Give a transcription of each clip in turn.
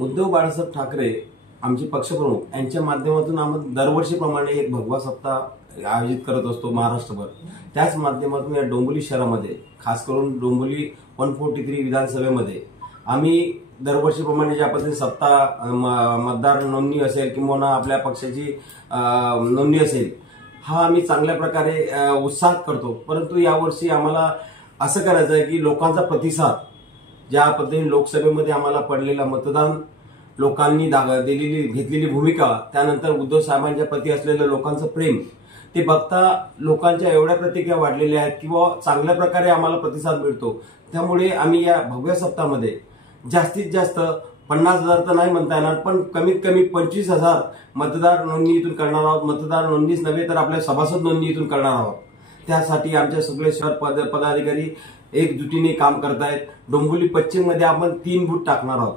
उद्धव बाळासाहेब ठाकरे आमचे पक्षप्रमुख यांच्या माध्यमातून आम्ही दरवर्षीप्रमाणे एक भगवा सप्ताह आयोजित करत असतो महाराष्ट्रभर। त्याच माध्यमातून या डोंबिवली शहरामध्ये खास करून डोंबिवली 143 विधानसभेमध्ये आम्ही दरवर्षीप्रमाणे ज्या पद्धतीने सप्ताह मतदार नोंदणी असेल किंवा आपल्या पक्षाची नोंदणी असेल हा आम्ही चांगल्या प्रकारे उत्साहात करतो। परंतु यावर्षी आम्हाला असं करायचं आहे की लोकांचा प्रतिसाद ज्या पद्धतीने लोकसभेमध्ये आम्हाला पडलेला मतदान लोकांनी घेतलेली भूमिका त्यानंतर उद्धव साहेबांच्या प्रति असलेलं लोकांचं प्रेम ते बघता लोकांच्या एवढ्या प्रतिक्रिया वाढलेल्या आहेत किंवा चांगल्या प्रकारे आम्हाला प्रतिसाद मिळतो। त्यामुळे आम्ही या भव्य सप्ताहामध्ये जास्तीत जास्त 50,000 तर नाही म्हणता येणार पण कमीत कमी 25,000 मतदार नोंदणी इथून करणार आहोत। मतदार नोंदणीच नव्हे तर आपल्या सभासद नोंदणी इथून करणार आहोत। त्यासाठी आमचे सगळे शहर पदाधिकारी एकजुटीने काम करतायत। डोंबिवली पश्चिम मध्ये आपण 3 बूथ टाकणार आहोत।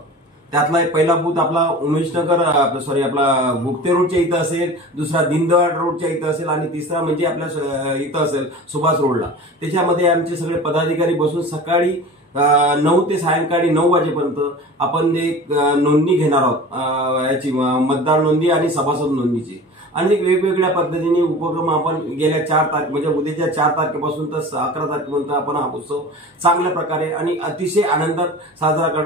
त्यातला एक पहिला बूथ आपला उमेशनगर आपला गुप्ते रोडच्या इथं असेल, दुसरा दीनदयाळ रोडच्या इथं असेल आणि तिसरा म्हणजे आपल्या इथं असेल सुभाष रोडला। त्याच्यामध्ये आमचे सगळे पदाधिकारी बसून सकाळी 9 ते सायंकाळी 9 वाजेपर्यंत आपण एक नोंदणी घेणार आहोत याची मतदार नोंदणी आणि सभासद नोंदणीची। आणि वेगवेगळ्या पद्धतीने उपक्रम आपण गेल्या 4 तारखे म्हणजे उद्याच्या 4 तारखेपासून तर 11 तारखेपर्यंत आपण हा उत्सव चांगल्या प्रकारे आणि अतिशय आनंदात साजरा करणार।